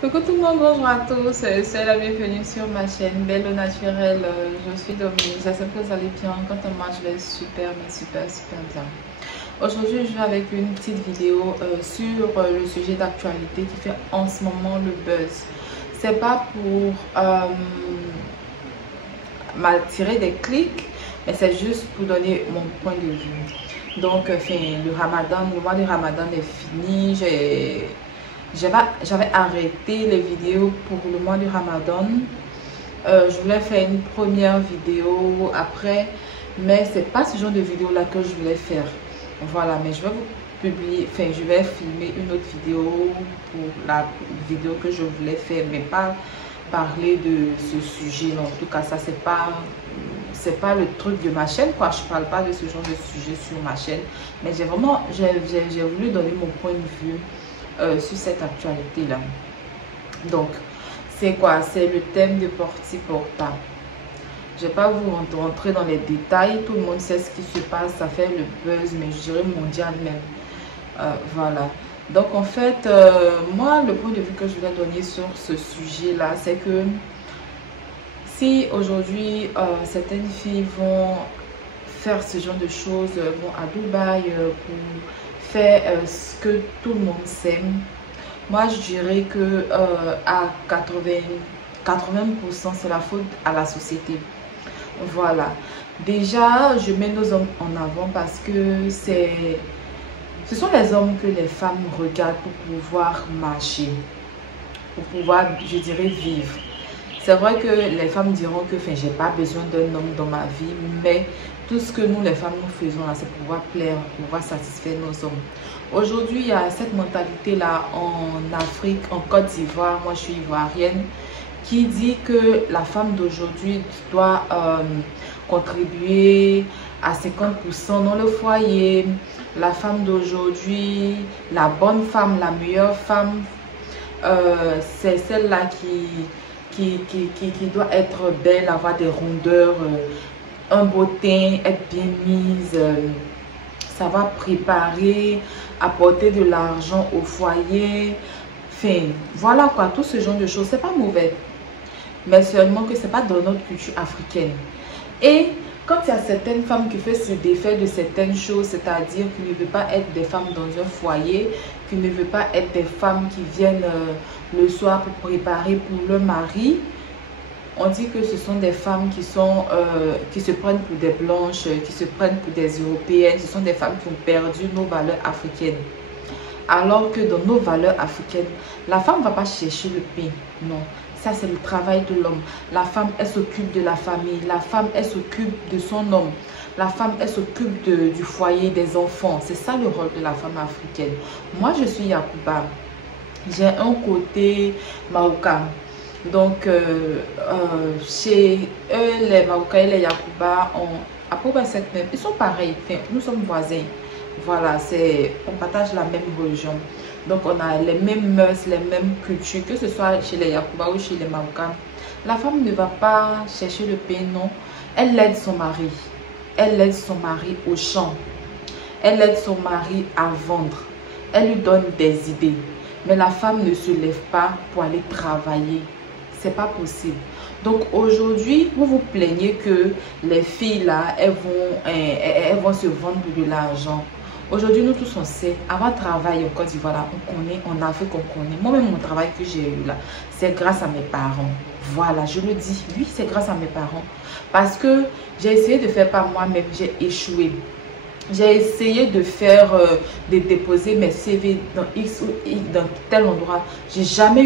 Coucou tout le monde, bonjour à tous, c'est la bienvenue sur ma chaîne Belle au Naturel. Je suis Dominique, j'espère que vous allez bien. Quant à moi, je vais super, mais super bien. Aujourd'hui, je viens avec une petite vidéo sur le sujet d'actualité qui fait en ce moment le buzz. C'est pas pour m'attirer des clics, mais c'est juste pour donner mon point de vue. Donc, le mois de Ramadan est fini. J'avais arrêté les vidéos pour le mois du Ramadan. Je voulais faire une première vidéo après, mais c'est pas ce genre de vidéo là que je voulais faire. Voilà, mais je vais vous publier, je vais filmer une autre vidéo pour la vidéo que je voulais faire, mais pas parler de ce sujet. En tout cas, ça c'est pas le truc de ma chaîne, quoi. Je parle pas de ce genre de sujet sur ma chaîne, mais j'ai voulu donner mon point de vue sur cette actualité là. Donc c'est quoi? C'est le thème de Porti Porta. Je vais pas vous rentrer dans les détails, tout le monde sait ce qui se passe, ça fait le buzz, mais je dirais mondial même. Voilà, donc en fait moi le point de vue que je voulais donner sur ce sujet là, c'est que si aujourd'hui certaines filles vont faire ce genre de choses, vont à Dubaï pour faire ce que tout le monde sème, moi je dirais que à 80% c'est la faute à la société. Voilà, déjà je mets nos hommes en avant parce que ce sont les hommes que les femmes regardent pour pouvoir marcher, pour pouvoir, je dirais, vivre. C'est vrai que les femmes diront que j'ai pas besoin d'un homme dans ma vie, mais tout ce que nous les femmes nous faisons là, c'est pour pouvoir plaire, pour pouvoir satisfaire nos hommes. Aujourd'hui, il y a cette mentalité là en Afrique, en Côte d'Ivoire, moi je suis ivoirienne, qui dit que la femme d'aujourd'hui doit contribuer à 50% dans le foyer. La femme d'aujourd'hui, la bonne femme, la meilleure femme, c'est celle-là qui doit être belle, avoir des rondeurs, un beau teint, être bien mise, savoir préparer, apporter de l'argent au foyer. Enfin, voilà quoi, tout ce genre de choses, c'est pas mauvais. Mais seulement que c'est pas dans notre culture africaine. Et quand il y a certaines femmes qui font se défaire de certaines choses, c'est-à-dire qui ne veut pas être des femmes dans un foyer, qui ne veut pas être des femmes qui viennent le soir pour préparer pour le mari, on dit que ce sont des femmes qui se prennent pour des blanches, qui se prennent pour des européennes. Ce sont des femmes qui ont perdu nos valeurs africaines. Alors que dans nos valeurs africaines, la femme ne va pas chercher le pain, non. Ça, c'est le travail de l'homme. La femme, elle s'occupe de la famille. La femme, elle s'occupe de son homme. La femme, elle s'occupe du foyer, des enfants. C'est ça le rôle de la femme africaine. Moi, je suis Yakuba. J'ai un côté Maoka. Donc, chez eux, les Maoka et les Yakuba, à peu près cette même. Ils sont pareils. Nous sommes voisins. Voilà, on partage la même religion. Donc, on a les mêmes mœurs, les mêmes cultures, que ce soit chez les Yakuba ou chez les Maoka. La femme ne va pas chercher le pain, non. Elle aide son mari. Elle aide son mari au champ. Elle aide son mari à vendre. Elle lui donne des idées. Mais la femme ne se lève pas pour aller travailler. C'est pas possible. Donc aujourd'hui, vous vous plaignez que les filles là, elles vont se vendre pour de l'argent. Aujourd'hui, nous tous on sait, avant de travailler en Côte d'Ivoire, on connaît, en Afrique on connaît. Moi-même, mon travail que j'ai eu là, c'est grâce à mes parents. Voilà, je le dis, oui, c'est grâce à mes parents. Parce que j'ai essayé de faire par moi-même, j'ai échoué. J'ai essayé de faire, de déposer mes CV dans X ou Y, dans tel endroit.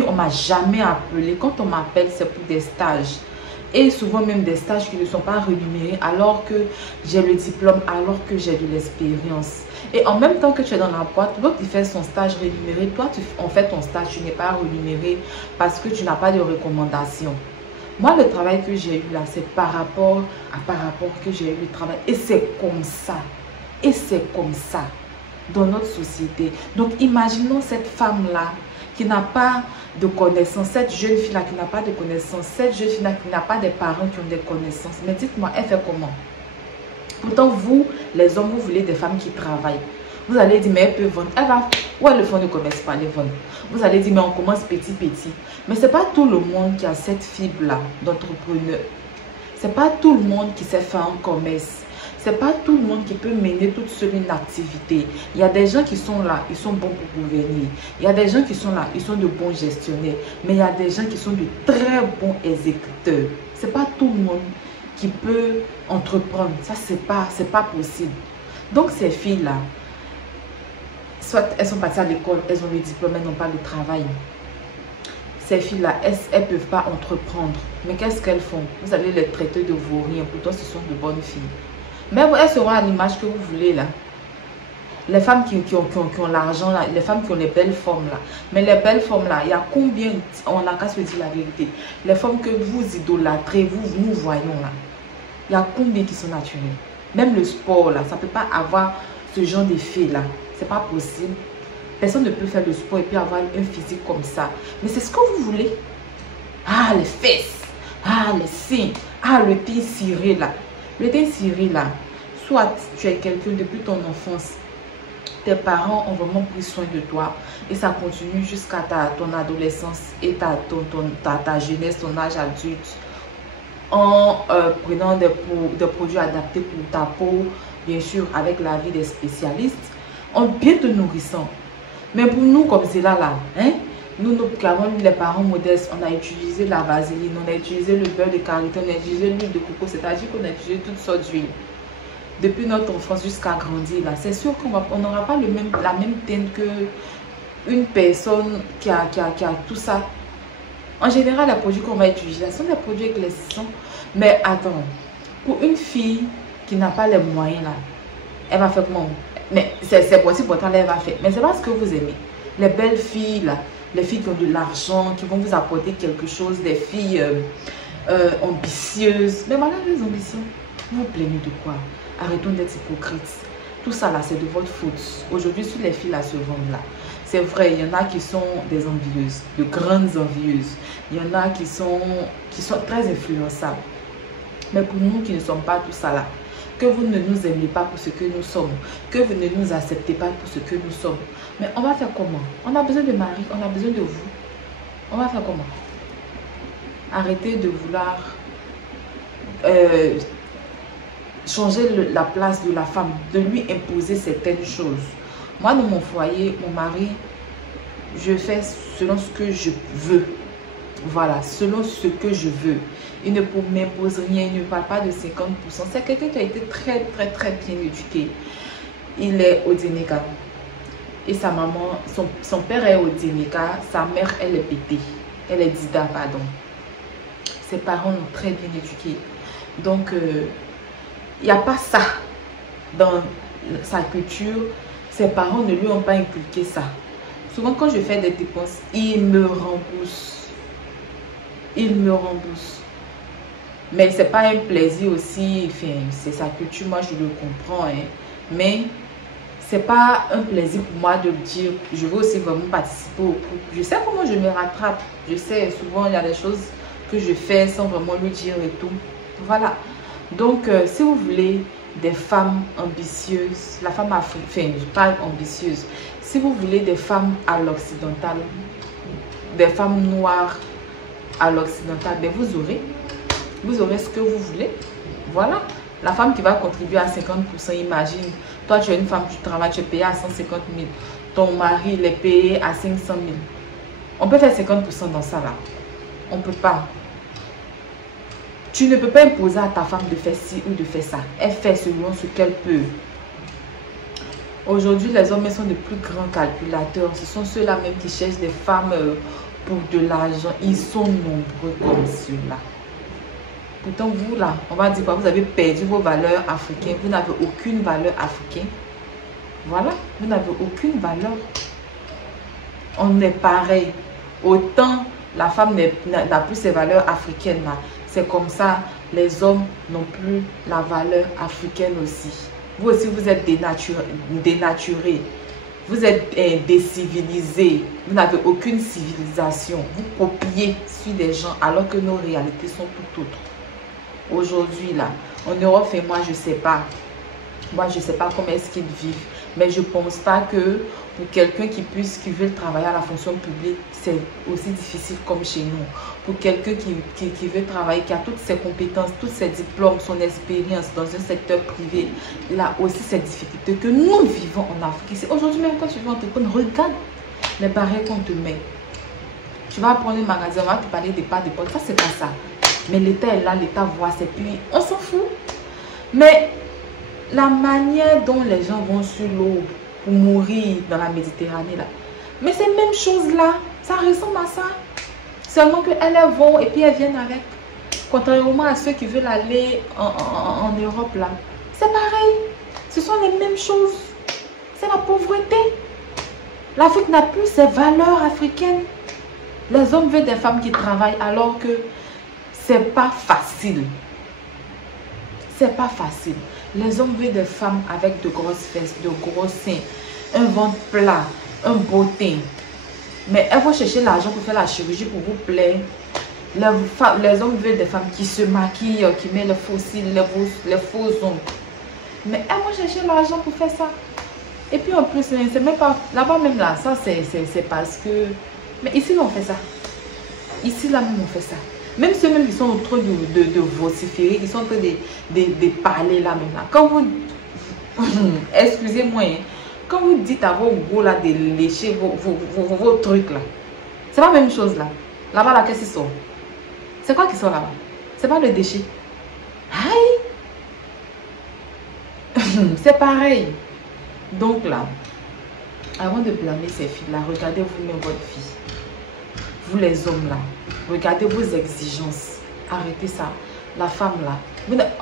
On m'a jamais appelé. Quand on m'appelle, c'est pour des stages. Et souvent même des stages qui ne sont pas rémunérés alors que j'ai le diplôme, alors que j'ai de l'expérience. Et en même temps que tu es dans la boîte, l'autre il fait son stage rémunéré. Toi, en fais ton stage, tu n'es pas rémunéré parce que tu n'as pas de recommandation. Moi, le travail que j'ai eu là, c'est par rapport que j'ai eu le travail. Et c'est comme ça. Et c'est comme ça dans notre société. Donc, imaginons cette femme-là qui n'a pas de connaissances, cette jeune fille-là qui n'a pas de connaissances, cette jeune fille-là qui n'a pas des parents qui ont des connaissances. Mais dites-moi, elle fait comment? Pourtant, vous, les hommes, vous voulez des femmes qui travaillent. Vous allez dire, mais elle peut vendre. Elle va, ou elles le font de commerce pas les vendre. Vous allez dire, mais on commence petit, petit. Mais c'est pas tout le monde qui a cette fibre-là d'entrepreneur. C'est pas tout le monde qui sait faire un commerce. C'est pas tout le monde qui peut mener toute seule une activité. Il y a des gens qui sont là, ils sont bons pour gouverner. Il y a des gens qui sont là, ils sont de bons gestionnaires. Mais il y a des gens qui sont de très bons exécuteurs. C'est pas tout le monde qui peut entreprendre. Ça, c'est pas possible. Donc, ces filles-là, soit elles sont parties à l'école, elles ont le diplôme, elles n'ont pas le travail. Ces filles-là, elles ne peuvent pas entreprendre. Mais qu'est-ce qu'elles font? Vous allez les traiter de vauriens. Pourtant, ce sont de bonnes filles. Mais elles seront à l'image que vous voulez là. Les femmes qui ont l'argent là, les femmes qui ont les belles formes là. Mais les belles formes là, il y a combien, on n'a qu'à se dire la vérité. Les femmes que vous idolâtrez, nous voyons là. Il y a combien qui sont naturelles. Même le sport là, ça ne peut pas avoir ce genre d'effet là. C'est pas possible. Personne ne peut faire le sport et puis avoir un physique comme ça. Mais c'est ce que vous voulez. Ah, les fesses. Ah, les seins. Ah, le teint ciré là. Le teint ciré là. Soit tu es quelqu'un depuis ton enfance. Tes parents ont vraiment pris soin de toi. Et ça continue jusqu'à ton adolescence et ta jeunesse, ton âge adulte. En prenant des produits adaptés pour ta peau. Bien sûr, avec l'avis des spécialistes. En bien te nourrissant. Mais pour nous, comme c'est là, hein, nous avons les parents modestes, on a utilisé la vaseline, on a utilisé le beurre de karité, on a utilisé l'huile de coco, c'est-à-dire qu'on a utilisé toutes sortes d'huiles. Depuis notre enfance jusqu'à grandir, là, c'est sûr qu'on n'aura pas la même teinte que une personne qui a tout ça. En général, les produits qu'on va utiliser, ce sont des produits éclaircissants. Mais attends, pour une fille qui n'a pas les moyens, là, elle va faire comment? Mais c'est possible, pourtant elle va faire. Mais c'est pas ce que vous aimez. Les belles filles, là, les filles qui ont de l'argent, qui vont vous apporter quelque chose, des filles ambitieuses. Mais voilà les ambitions. Vous vous plaignez de quoi? Arrêtons d'être hypocrites. Tout ça là, c'est de votre faute. Aujourd'hui, si les filles là se vendent là, c'est vrai, il y en a qui sont des envieuses, de grandes envieuses. Il y en a qui sont très influençables. Mais pour nous qui ne sommes pas tout ça là, que vous ne nous aimez pas pour ce que nous sommes, que vous ne nous acceptez pas pour ce que nous sommes. Mais on va faire comment? On a besoin de mari, on a besoin de vous. On va faire comment? Arrêtez de vouloir changer la place de la femme, de lui imposer certaines choses. Moi, dans mon foyer, mon mari, je fais selon ce que je veux. Voilà, selon ce que je veux. Il ne m'impose rien, il ne parle pas de 50%. C'est quelqu'un qui a été très bien éduqué. Il est au Dénéka. Et sa maman, son père est au Dénéka, sa mère, elle est pétée. Elle est Dida, pardon. Ses parents l'ont très bien éduqué. Donc, il n'y a pas ça dans sa culture. Ses parents ne lui ont pas inculqué ça. Souvent, quand je fais des dépenses, il me rembourse. Il me rembourse. Mais c'est pas un plaisir aussi, enfin, c'est sa culture, moi je le comprends, hein. Mais c'est pas un plaisir pour moi de dire, je veux aussi vraiment participer au groupe. Je sais comment je me rattrape, je sais, souvent il y a des choses que je fais sans vraiment le dire et tout. Voilà. Donc, si vous voulez des femmes ambitieuses, la femme africaine, je parle ambitieuse, si vous voulez des femmes à l'occidental, des femmes noires à l'occidental, ben vous aurez ce que vous voulez. Voilà. La femme qui va contribuer à 50%, imagine. Toi, tu es une femme, tu travailles, tu es payé à 150 000. Ton mari, il est payé à 500 000. On peut faire 50% dans ça, là. On ne peut pas. Tu ne peux pas imposer à ta femme de faire ci ou de faire ça. Elle fait selon ce qu'elle peut. Aujourd'hui, les hommes sont de plus grands calculateurs. Ce sont ceux-là même qui cherchent des femmes pour de l'argent. Ils sont nombreux comme ceux-là. Pourtant, vous là, on va dire quoi, vous avez perdu vos valeurs africaines. Vous n'avez aucune valeur africaine. Voilà, vous n'avez aucune valeur. On est pareil. Autant la femme n'a plus ses valeurs africaines là. C'est comme ça, les hommes n'ont plus la valeur africaine aussi. Vous aussi, vous êtes dénaturés. Vous êtes décivilisés. Vous n'avez aucune civilisation. Vous copiez sur des gens alors que nos réalités sont tout autres. Aujourd'hui, là, en Europe, et moi, je ne sais pas. Moi, je ne sais pas comment est-ce qu'ils vivent. Mais je ne pense pas que pour quelqu'un qui veut travailler à la fonction publique, c'est aussi difficile comme chez nous. Pour quelqu'un qui veut travailler, qui a toutes ses compétences, tous ses diplômes, son expérience dans un secteur privé, il a aussi ces difficultés que nous vivons en Afrique. Aujourd'hui, même quand tu veux entreprendre, regarde les barrières qu'on te met. Tu vas prendre un magasin, on va te parler des pas de porte. Ça, c'est pas ça. Mais l'État est là, l'État voit, c'est puis on s'en fout. Mais la manière dont les gens vont sur l'eau pour mourir dans la Méditerranée, là, mais ces mêmes choses-là, ça ressemble à ça. Seulement qu'elles vont et puis elles viennent avec. Contrairement à ceux qui veulent aller en Europe, là, c'est pareil. Ce sont les mêmes choses. C'est la pauvreté. L'Afrique n'a plus ses valeurs africaines. Les hommes veulent des femmes qui travaillent alors que c'est pas facile. C'est pas facile. Les hommes veulent des femmes avec de grosses fesses, de gros seins, un ventre plat, un beau teint. Mais elles vont chercher l'argent pour faire la chirurgie pour vous plaire. Les hommes veulent des femmes qui se maquillent, qui mettent les faux cils, les faux ongles. Mais elles vont chercher l'argent pour faire ça. Et puis en plus, c'est même pas... Là-bas même là, ça c'est parce que... Mais ici, là, on fait ça. Ici, là, même, on fait ça. Même ceux même qui sont en train de vociférer, qui sont en train de parler là, même là. Quand vous... Excusez-moi, hein, quand vous dites à vos gros là de lécher vos trucs là, c'est pas la même chose là. Là-bas, là, qu'est-ce qui sort? C'est quoi qui sort là-bas? C'est pas le déchet. Aïe! C'est pareil. Donc là, avant de blâmer ces filles-là, regardez vous-même votre fille. Vous les hommes là, regardez vos exigences. Arrêtez ça. La femme là,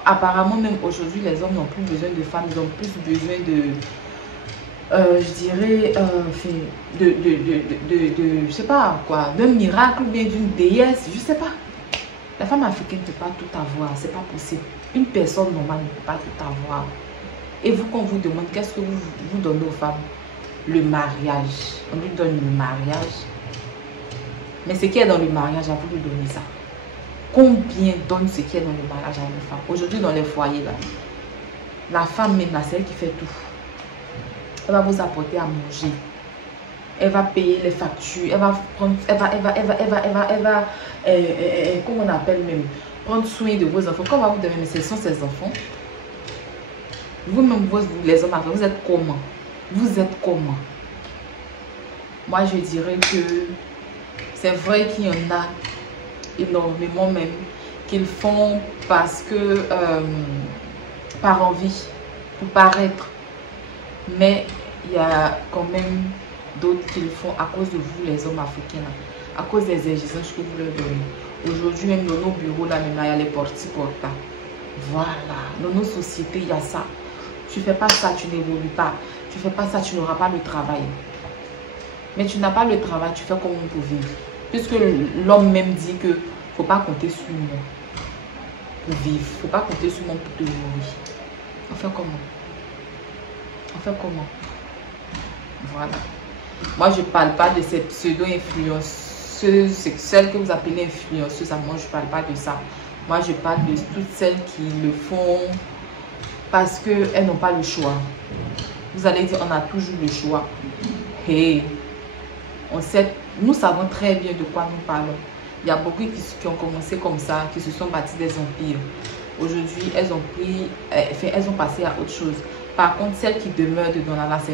apparemment même aujourd'hui, les hommes n'ont plus besoin de femmes, ils ont plus besoin de, je dirais, je sais pas quoi, d'un miracle ou bien d'une déesse, je sais pas. La femme africaine ne peut pas tout avoir, c'est pas possible. Une personne normale ne peut pas tout avoir. Et vous, quand on vous demande qu'est-ce que vous donnez aux femmes, le mariage. On lui donne le mariage. Mais ce qui est dans le mariage, à vous lui donner ça. Combien donne ce qui est dans le mariage à une femme? Aujourd'hui, dans les foyers, là, la femme même, c'est elle qui fait tout. Elle va vous apporter à manger. Elle va payer les factures. Elle va prendre, comment on appelle même, prendre soin de vos enfants. Comment on va vous donner, mais ce sont ses enfants. Vous-même, les hommes, vous êtes comment? Vous êtes comment? Moi, je dirais que c'est vrai qu'il y en a énormément même qu'ils font parce que, par envie, pour paraître. Mais il y a quand même d'autres qui le font à cause de vous, les hommes africains, à cause des exigences que vous leur donnez. Aujourd'hui, même dans nos bureaux, là, il y a les porti-porta. Voilà, dans nos sociétés, il y a ça. Tu ne fais pas ça, tu n'évolues pas. Tu ne fais pas ça, tu n'auras pas le travail. Mais tu n'as pas le travail, tu fais comment pour vivre. Puisque l'homme même dit que faut pas compter sur moi pour vivre. Faut pas compter sur moi pour te nourrir. On fait comment? On fait comment? Voilà. Moi, je ne parle pas de ces pseudo-influenceuses, celles que vous appelez influenceuses. Moi, je ne parle pas de ça. Moi, je parle de toutes celles qui le font parce qu'elles n'ont pas le choix. Vous allez dire, on a toujours le choix. Hey, nous savons très bien de quoi nous parlons. Il y a beaucoup qui ont commencé comme ça, qui se sont bâtis des empires. Aujourd'hui, elles ont passé à autre chose. Par contre, celles qui demeurent dedans là, c'est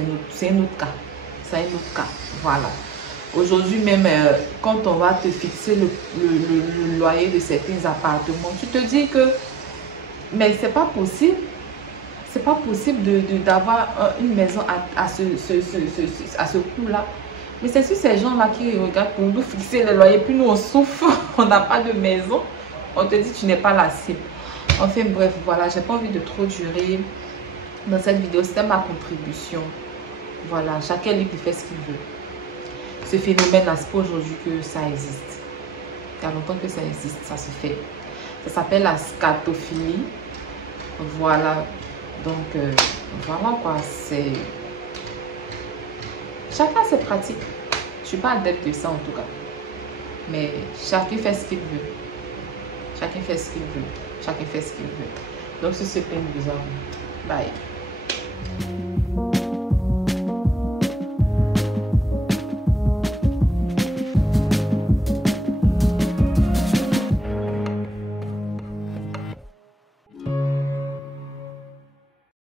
un autre cas. C'est un autre cas. Voilà. Aujourd'hui même, quand on va te fixer le loyer de certains appartements, tu te dis que, mais c'est pas possible. C'est pas possible d'avoir une maison à ce coût-là. Mais c'est sur ces gens-là qui regardent pour nous fixer le loyer. Puis nous, on souffre. On n'a pas de maison. On te dit, tu n'es pas la cible. Enfin, bref, voilà. J'ai pas envie de trop durer dans cette vidéo. C'était ma contribution. Voilà. Chacun libre de faire ce qu'il veut. Ce phénomène-là, c'est pas aujourd'hui que ça existe. Il y a longtemps que ça existe. Ça se fait. Ça s'appelle la scatophilie. Voilà. Donc, voilà quoi, c'est... Chacun ses pratiques. Je ne suis pas adepte de ça en tout cas. Mais chacun fait ce qu'il veut. Chacun fait ce qu'il veut. Chacun fait ce qu'il veut. Donc, c'est ce que nous avons. Bye.